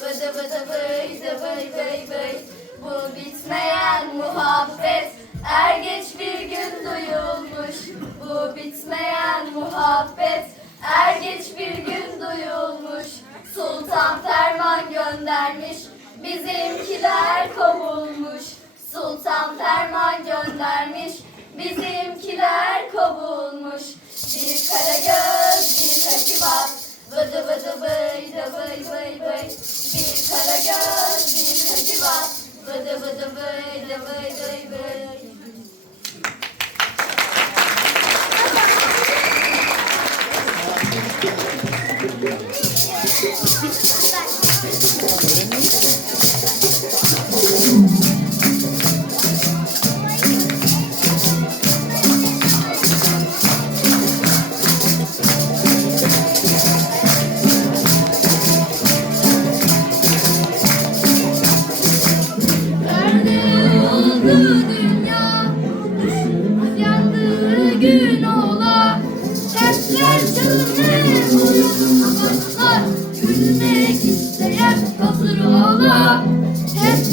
Bıdı bıdı bıy da bıy bıy bıy. Bu bitmeyen muhabbet er geç bir gün duyulmuş. Bu bitmeyen muhabbet er geç bir gün duyulmuş. Sultan ferman göndermiş. Bizimkiler kovulmuş. Sultan ferman göndermiş. Bizimkiler kovulmuş.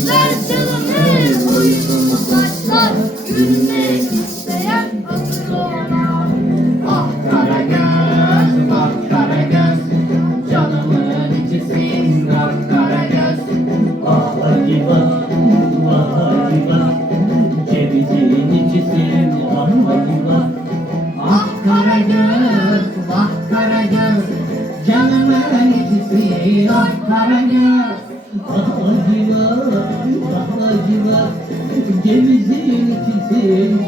Sesler çalınır, oyun başlar. Gülmek isteyen hazır. Ah Karagöz, ah Karagöz. Canımın içisin, ah Karagöz. Ah acılar, ah acılar Cevizin içisin, ah acılar Ah Karagöz, ah Karagöz, canımın içisi, ah Karagöz. Ah ah acılar Cevizin içisin,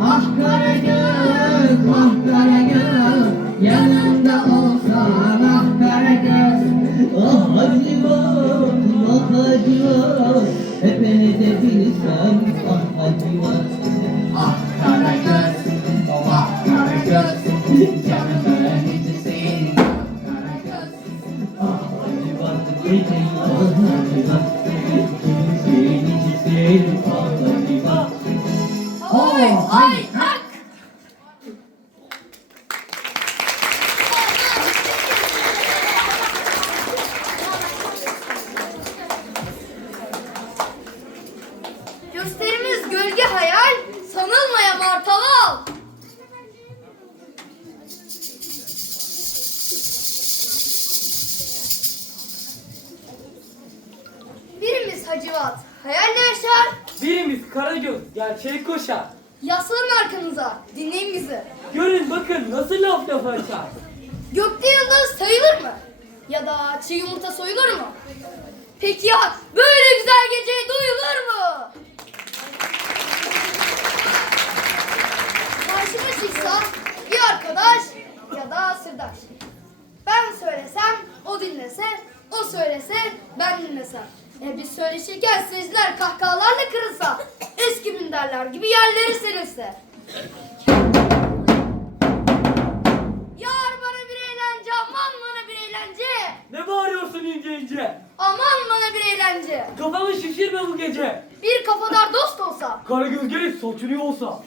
ah Karagöz, ah Karagöz, yanımda olsan ah Karagöz. Ah acılar, ah acılar Hepini de bilsem, ah acılar yaslanın arkanıza, dinleyin bizi. Görün bakın nasıl laf laf açar. Gökte yıldız sayılır mı? Ya da çiğ yumurta soyulur mu? Peki ya böyle güzel gece duyulur mu? Karşıma çıksa bir arkadaş ya da sırdaş. Ben söylesem o dinlese, o söylese ben dinlesem. E biz söyleşirken seyirciler kahkahalarla kırılsa, eski minderler gibi yerleri serilse. Yar bana bir eğlence, aman bana bir eğlence. Ne bağırıyorsun ince ince? Aman bana bir eğlence. Kafamı şişirme bu gece. Bir kafadar dost olsa. Karagöz gelip saçını olsa.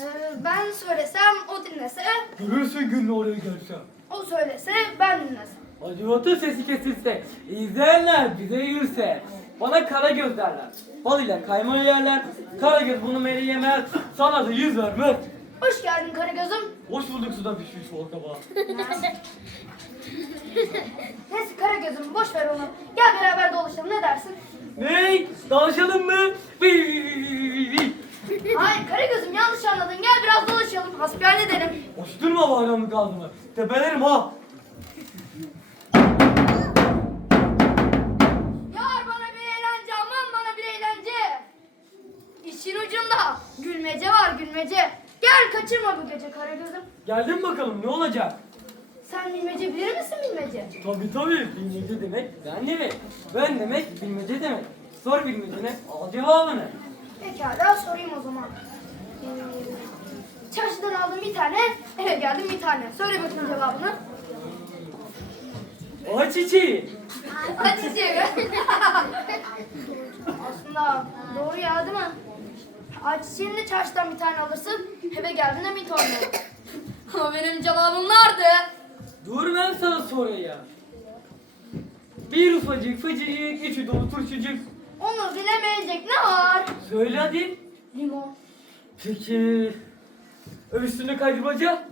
e, ben söylesem o dinlese, Görürsün günle oraya gelsem. o söylese ben dinlesem. Acıvatın sesi kesilse, izleyenler bize yürüse. Bana Karagöz derler. Bal ile kaymağı yerler. Karagöz bunu meri yemez. Sana da yüz vermez. Hoş geldin Karagöz'üm. Hoş bulduk suda pişmiş bol kabağı. Neyse Karagöz'üm boş ver onu. Gel beraber dolaşalım ne dersin? Ney? Dalaşalım mı? Hayır Karagöz'üm yanlış anladın. Gel biraz dolaşalım. Hasbihal edelim. Koşturma bayramlık ağzımı. Tepelerim ha. Var gülmece. Gel kaçırma bu gece Karagöz'üm. Geldin bakalım ne olacak? Sen bilmece bilir misin bilmece? Tabii tabii bilmece demek ben demek. Ben demek bilmece demek. Sor bilmecene al cevabını. Pekala sorayım o zaman. Ee, çarşıdan aldığım bir tane, eve geldim bir tane. Söyle bakayım cevabını. O çiçeği. Hadi çiçeği. Aslında doğru ya değil mi? Ay çiçeğini de çarşıdan bir tane alırsın, eve geldiğinde bir tane. Ama benim cevabım nerede? Dur ben sana sorayım. Bir ufacık fıcık, içi dolu turşucuk. Onu bilemeyecek ne var? Söyle hadi. Limon, Peki. Üstüne kaydırmaca.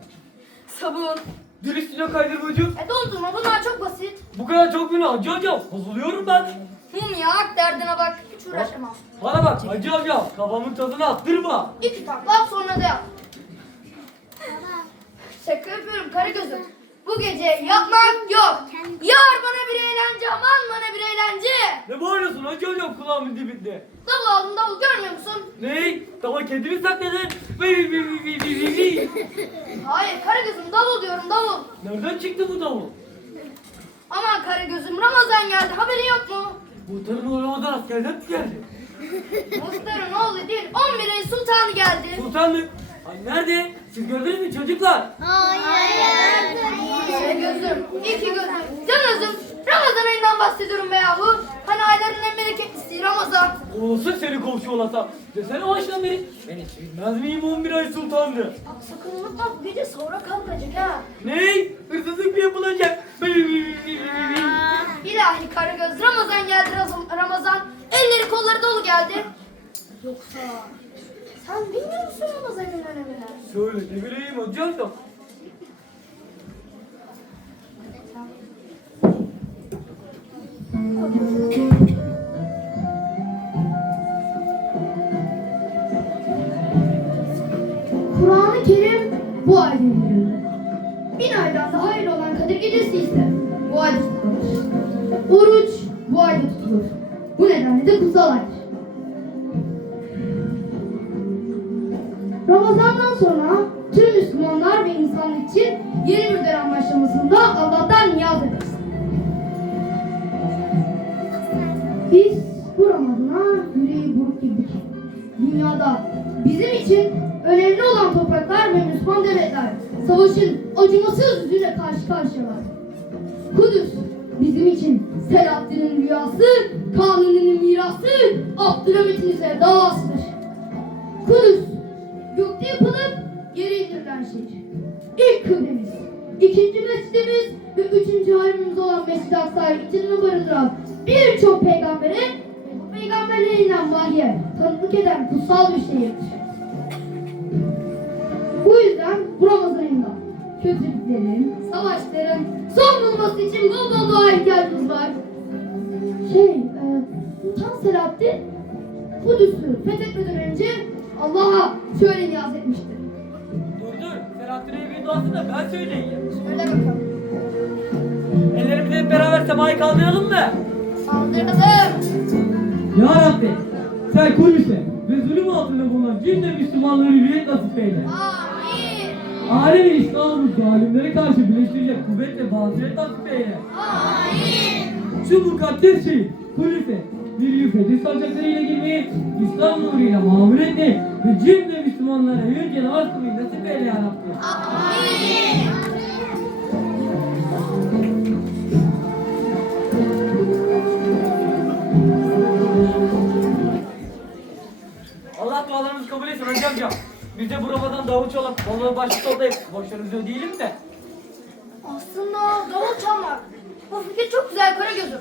sabun, Dil üstüne kaydırmaca. e dondurma bunlar çok basit. Bu kadar çok beni hacı amca. Bozuluyorum ben. Mum ya derdine bak, hiç uğraşamam. Bana bak hacı amca. Kafamın tadını attırma. İki takla sonra da yap. Şaka yapıyorum Karagöz'üm. Bu gece yapmak yok. Yar bana bir eğlence, aman bana bir eğlence. Ne bağırıyorsun hacı amca kulağımın dibinde. Davul aldım davul görmüyor musun? Ne? Tamam kendini sakladın. Vıy vıy vıy vıy vıy vıy vıy. Hayır Karagöz'üm davul diyorum davul. Nereden çıktı bu davul? Aman Karagöz'üm Ramazan geldi haberin yok mu? Muhtarın oğlamadan askerden mi geldi? Muhtarın oğlu değil 11 ayın sultanı geldi. Sultan mı? Ay nerede? Siz gördünüz mü çocuklar? Karagöz'üm, iki gözüm, can özüm. Ramazan ayından bahsediyorum be yahu. Hani ayların en bereketlisi Ramazan. Olsun seni komşu olasa. Desene baştan beri. Ben hiç bilmez miyim 11 ay sultandı? Bak sakın unutma bu gece sonra kalkacak ha. Ne? Hırsızlık mı yapılacak? İlahi Karagöz Ramazan geldi Ramazan. Elleri kolları dolu geldi. Yoksa sen bilmiyor musun Ramazan'ın önemini? Söyle ne bileyim hacı amca. Kur'an-ı Kerim bu ayda indirildi. Bin aydan daha hayırlı olan Kadir Gecesi ise bu ayda tutulur. Oruç bu ayda tutulur. Bu nedenle de kutsal aydır. Ramazan'dan sonra tüm Müslümanlar ve insanlık için yeni bir dönem başlamasında Allah'tan niyaz ederiz. Biz bu Ramazan'a yüreği buruk girdik. Dünyada bizim için önemli olan topraklar ve Müslüman devletler savaşın acımasız yüzüyle karşı karşıyalar. Kudüs bizim için Selahaddin'in rüyası, Kanuni'nin mirası, Abdülhamit'in sevdasıdır. Kudüs gökte yapılıp yere indirilen şehir. İlk kıblemiz, ikinci mescidimiz ve üçüncü harimimiz olan Mescid-i Aksa'yı içinde barındıran birçok peygambere ve bu peygamberlerinden vahye tanıklık eden kutsal bir şehirdir. Bu yüzden bu Ramazan kötülüklerin, savaşların son bulması için bol bol dua ihtiyacımız var. Şey, e, Sultan Selahaddin Kudüs'ü fethetmeden önce Allah'a şöyle niyaz etmiştir. Dur dur. Selahattin Eyyubi'nin duasını da ben söyleyeyim. Söyle bakalım. Ellerimizi hep beraber semaya kaldıralım mı? Saldıralım. Ya Rabbi sen Kudüs'e ve zulüm altında bulunan cümle Müslümanları hürriyet nasip eyle. Amin. Alem-i İslam'ı zalimlere karşı birleştirecek kuvvet ve basiret nasip eyle. Amin. Şu mukaddes şeyi Kudüs'e bir yüfedi sancaklarıyla girmeyi, İslam nuruyla mamur etmeyi ve cümle Müslümanlara namaz kılmayı nasip eyle ya Rabbi. Amin. Biz de bu Ramazan davul çalıp balığı başlık toplayıp borçlarımızı ödeyelim de. Aslında davul çalmak. Bu fikir çok güzel Karagöz'üm.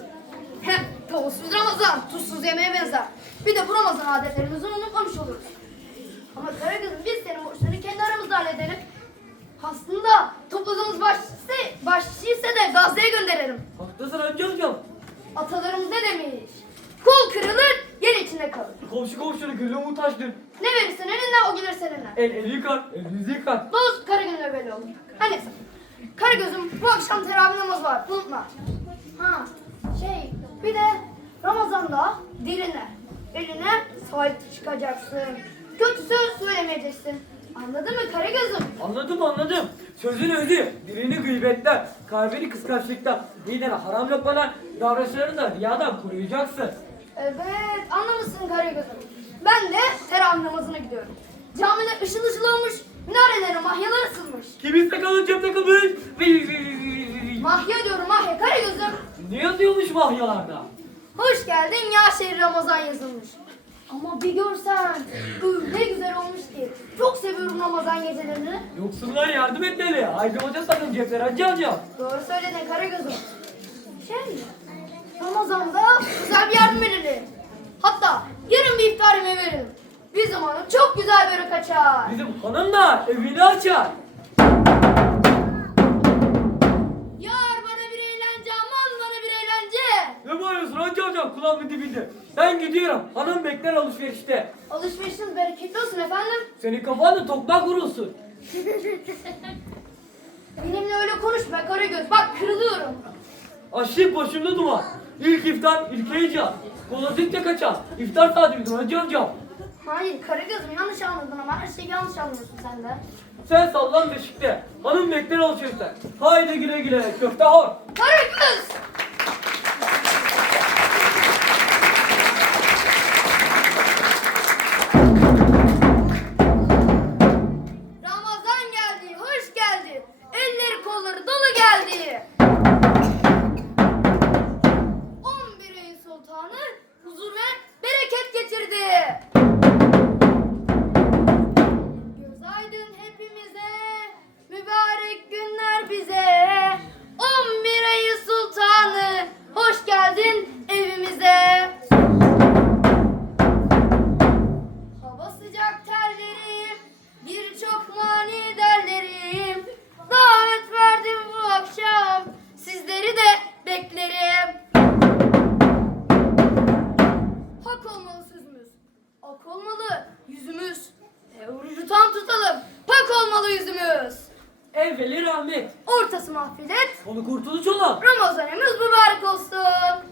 Hem tavuksuz Ramazan, tuzsuz yemeğe benzer. Bir de bu Ramazan adetlerimizi unutmamış oluruz. Ama Karagöz'üm biz senin borçlarını kendi aramızda halledelim. Aslında topladığımız bahşişse, bahşişse de Gazze'ye gönderelim. Haklısın hacı amcam. Atalarımız ne demiş? Kul kırılır, yer içinde kalır. Komşu komşunu gülü muhtaçtır. Ne verirsen elinden o gelir seninle. El eli yıkar, elinizi yıkar. Dost Karagöz'le böyle olur. Hani Karagöz'üm bu akşam teravih namazı var unutma. Ha şey bir de Ramazan'da diline eline sahip çıkacaksın. Kötü söz söylemeyeceksin. Anladın mı Karagöz'üm? Anladım anladım. Sözün özü, dilini gıybetten, kalbini kıskançlıktan, miden haram lokmadan, davranışlarını da riyadan koruyacaksın. Evet anlamışsın Karagöz'üm. Ben de teravih namazına gidiyorum. Camiler ışıl ışıl olmuş, minareleri mahyaları Kimin sakalı cep takılmış? Vıy, vıy, vıy, vıy, vıy. Mahya diyorum Mahya Karagöz'üm. Ne yazıyormuş mahyalarda? Hoş geldin ya şehri Ramazan yazılmış. Ama bir görsen öyle güzel olmuş ki. Çok seviyorum Ramazan gecelerini. Yoksullar yardım etmeli. Haydi hoca sakın cepleri hacı hacı. Doğru söyledin Karagöz'üm. Şey, Ramazan'da güzel bir yardım verilir. Hatta yarın bir iftar yemeği verelim. Bir zamanı çok güzel börek açar. Bizim hanım da evini açar. Yar bana bir eğlence, aman bana bir eğlence. Ne bağırıyorsun hacı hacı kulağımın dibinde. Ben gidiyorum. Hanım bekler alışverişte. Alışverişiniz bereketli olsun efendim. Senin kafanda tokmak vurulsun. Benimle öyle konuşma Karagöz. Bak kırılıyorum. Aşık başımda duman. İlk iftar ilk heyecan. Koladıkça kaçan. İftar saatimiz hacı hacı. Hayır Karagöz'üm yanlış anladın ama her şeyi yanlış anlıyorsun sen de. Sen sallan beşikte. Hanım bekler alışverişte. Haydi güle güle köfte hor. Karagöz! Mahfilet, Onu kurtuluş olan. Ramazanımız mübarek olsun.